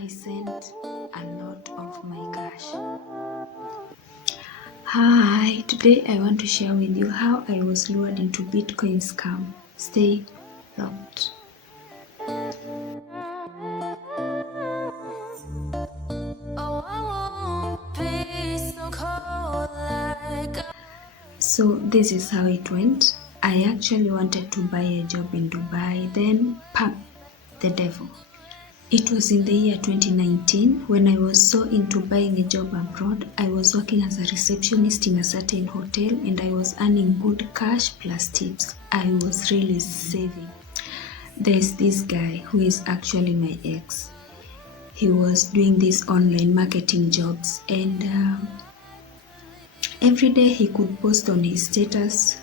I sent a lot of my cash. Hi, today I want to share with you how I was lured into Bitcoin scam. Stay locked. So this is how it went. I actually wanted to buy a job in Dubai, then pam, the devil. It was in the year 2019 when I was so into buying a job abroad. I was working as a receptionist in a certain hotel and I was earning good cash plus tips. I was really saving. There's this guy who is actually my ex. He was doing these online marketing jobs and every day he could post on his status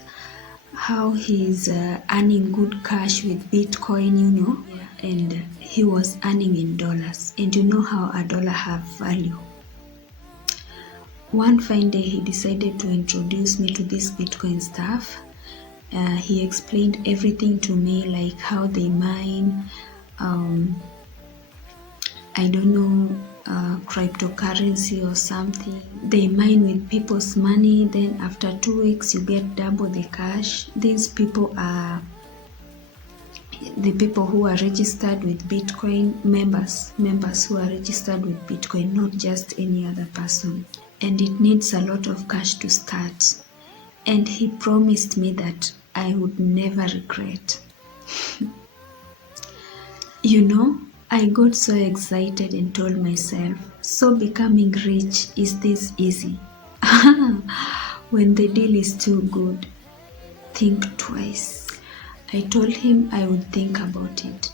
how he's earning good cash with Bitcoin, and he was earning in dollars. And you know how a dollar have value. One fine day, he decided to introduce me to this Bitcoin stuff. He explained everything to me, like how they mine, I don't know, cryptocurrency or something. They mine with people's money, then after 2 weeks you get double the cash. These people are the people who are registered with Bitcoin, members who are registered with Bitcoin, not just any other person. And it needs a lot of cash to start. And he promised me that I would never regret. I got so excited and told myself, so becoming rich is this easy? When the deal is too good, think twice. I told him I would think about it.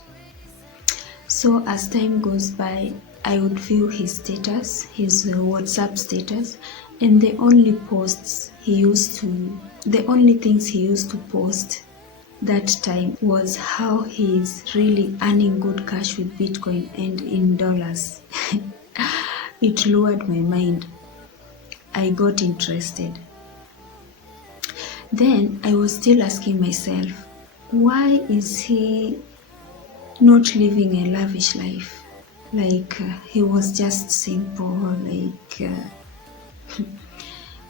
So as time goes by, I would view his status, his WhatsApp status, and the only things he used to post that time was how he's really earning good cash with Bitcoin and in dollars. It lured my mind. I got interested. Then I was still asking myself, why is he not living a lavish life? Like he was just simple,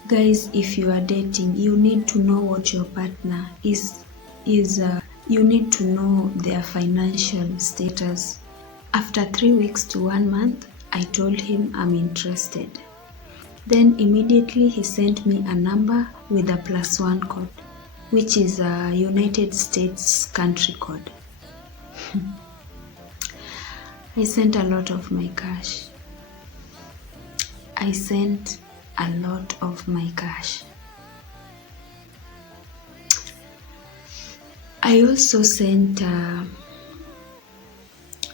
guys, if you are dating, you need to know what your partner is you need to know their financial status. After 3 weeks to 1 month, I told him I'm interested. Then immediately he sent me a number with a +1 code, which is a United States country code. I sent a lot of my cash. I sent a lot of my cash. I also sent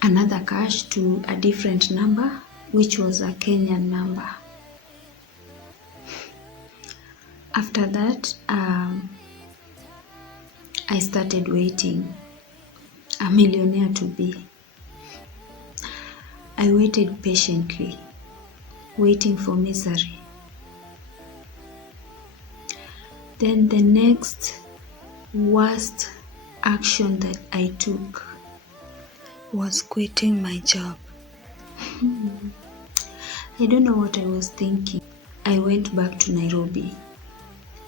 another cash to a different number, which was a Kenyan number. After that, I started waiting, a millionaire to be. I waited patiently, waiting for misery. Then the next worst action that I took was quitting my job. I don't know what I was thinking. I went back to Nairobi.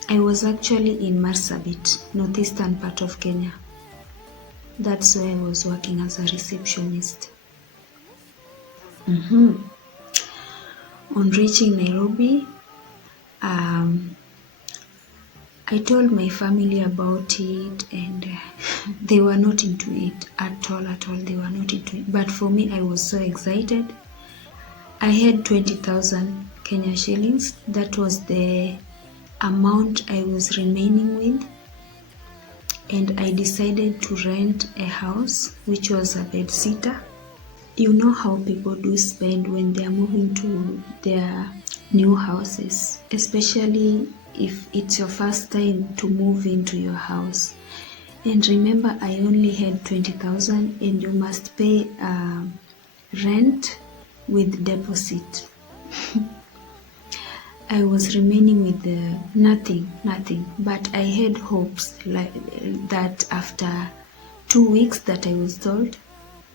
I was actually in Marsabit, northeastern part of Kenya. That's where I was working as a receptionist. On reaching Nairobi, I told my family about it and they were not into it at all. They were not into it. But for me, I was so excited. I had 20,000 Kenya shillings. That was the amount I was remaining with. And I decided to rent a house, which was a bedsitter. You know how people do spend when they are moving to their new houses, especially if it's your first time to move into your house. And remember, I only had 20,000 and you must pay rent with deposit. I was remaining with nothing, but I had hopes that after 2 weeks that I was told,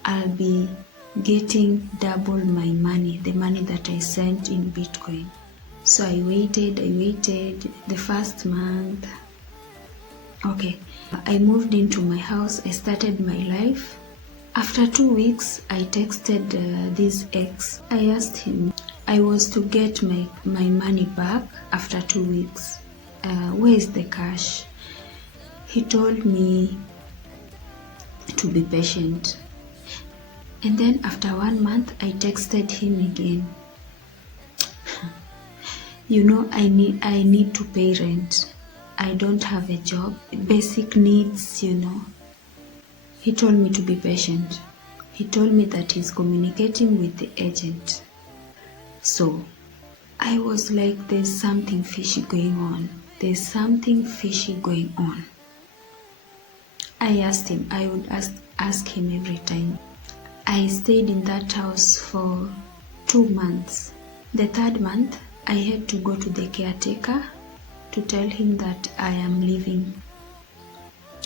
I'll be getting double my money, the money that I sent in Bitcoin. So I waited the first month. Okay, I moved into my house, I started my life. After 2 weeks, I texted this ex. I asked him, I was to get my money back after 2 weeks. Where is the cash? He told me to be patient. And then after 1 month, I texted him again. I need to pay rent. I don't have a job. Basic needs, He told me to be patient. He told me that he's communicating with the agent. So I was like, there's something fishy going on. There's something fishy going on. I asked him, I would ask him every time. I stayed in that house for 2 months. The 3rd month, I had to go to the caretaker to tell him that I am leaving.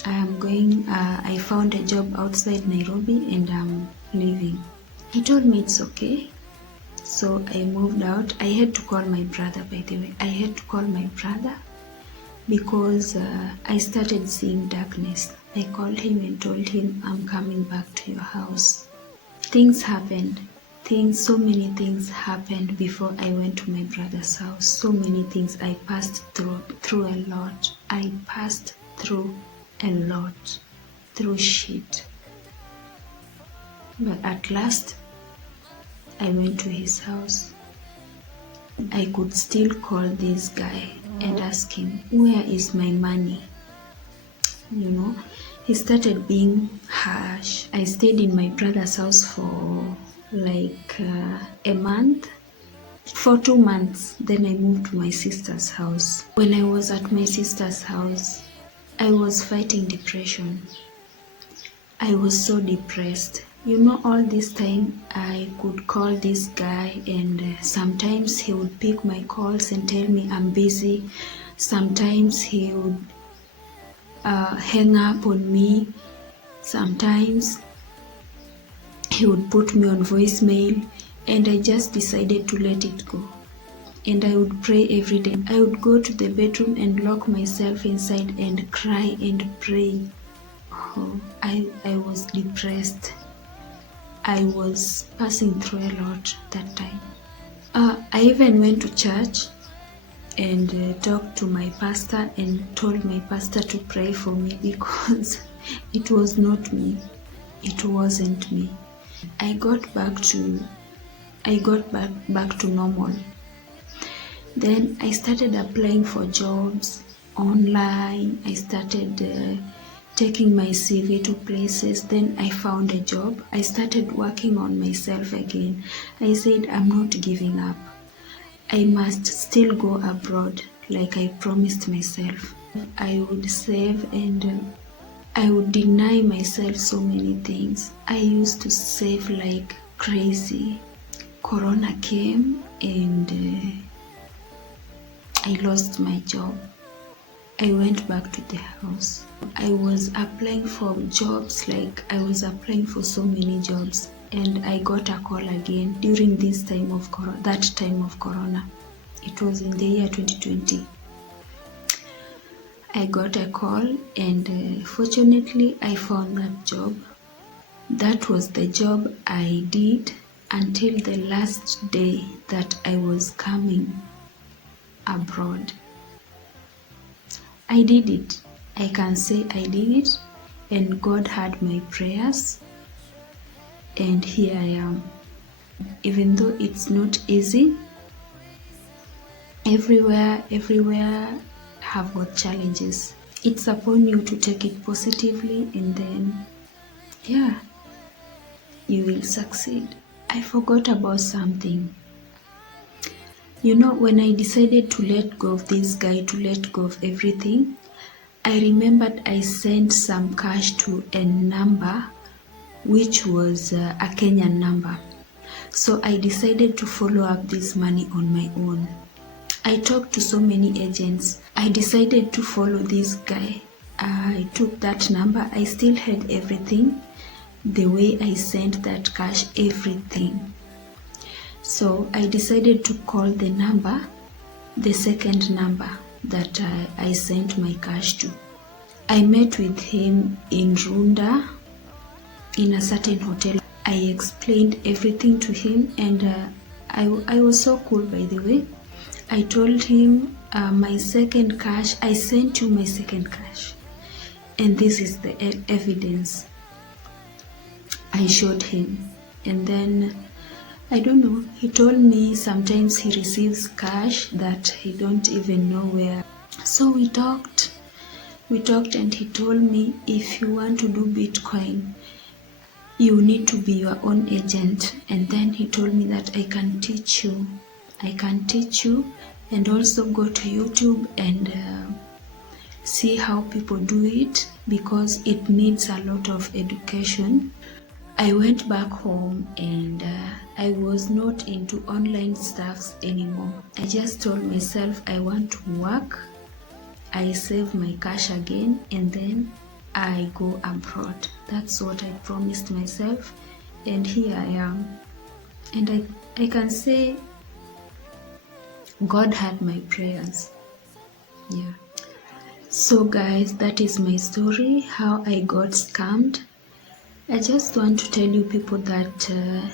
I am going, I found a job outside Nairobi and I'm leaving. He told me it's okay. So I moved out. I had to call my brother, by the way. I had to call my brother because I started seeing darkness. I called him and told him, I'm coming back to your house. Things happened. So many things happened before I went to my brother's house. So many things. I passed through a lot. I passed through a lot, through shit. But at last, I went to his house. I could still call this guy and ask him, where is my money? He started being harsh. I stayed in my brother's house for like a month. For 2 months, then I moved to my sister's house. When I was at my sister's house, I was fighting depression. I was so depressed. All this time I could call this guy and sometimes he would pick my calls and tell me I'm busy. Sometimes he would hang up on me. Sometimes he would put me on voicemail, and I just decided to let it go. And I would pray every day. I would go to the bedroom and lock myself inside and cry and pray. Oh, I was depressed. I was passing through a lot that time. I even went to church and talked to my pastor and told my pastor to pray for me because it was not me. It wasn't me. I got back to normal. Then I started applying for jobs online. I started taking my CV to places. Then I found a job. I started working on myself again. I said, I'm not giving up. I must still go abroad like I promised myself. I would save and I would deny myself so many things. I used to save like crazy. Corona came and I lost my job. I went back to the house. I was applying for jobs, like I was applying for so many jobs, and I got a call again during this time of that time of Corona. It was in the year 2020. I got a call and fortunately I found that job. That was the job I did until the last day that I was coming abroad. I did it. I can say I did it, and God heard my prayers, and here I am. Even though it's not easy, everywhere have got challenges. It's upon you to take it positively, and then you will succeed. I forgot about something. When I decided to let go of this guy, to let go of everything, I remembered I sent some cash to a number which was a Kenyan number. So I decided to follow up this money on my own. I talked to so many agents. I decided to follow this guy. I took that number. I still had everything, the way I sent that cash, everything. So I decided to call the second number that I sent my cash to. I met with him in Runda in a certain hotel. I explained everything to him, and I was so cool, by the way. I told him my second cash, I sent you my second cash, and this is the evidence. I showed him, and then I don't know, he told me sometimes he receives cash that he don't even know where. So we talked and he told me, if you want to do Bitcoin, you need to be your own agent. And then he told me that I can teach you and also go to YouTube and see how people do it, because it needs a lot of education. I went back home and I was not into online stuffs anymore. I just told myself I want to work, I save my cash again, and then I go abroad. That's what I promised myself, and here I am. And I can say God heard my prayers. Yeah. So guys, that is my story, how I got scammed. I just want to tell you people that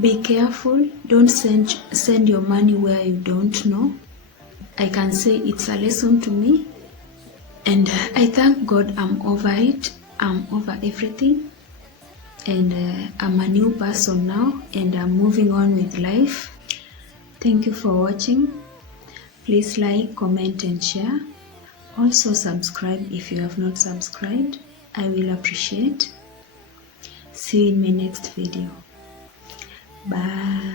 be careful. Don't send your money where you don't know. I can say it's a lesson to me, and I thank God I'm over it. I'm over everything, and I'm a new person now, and I'm moving on with life. Thank you for watching. Please like, comment and share. Also subscribe if you have not subscribed. I will appreciate. See you in my next video. Bye.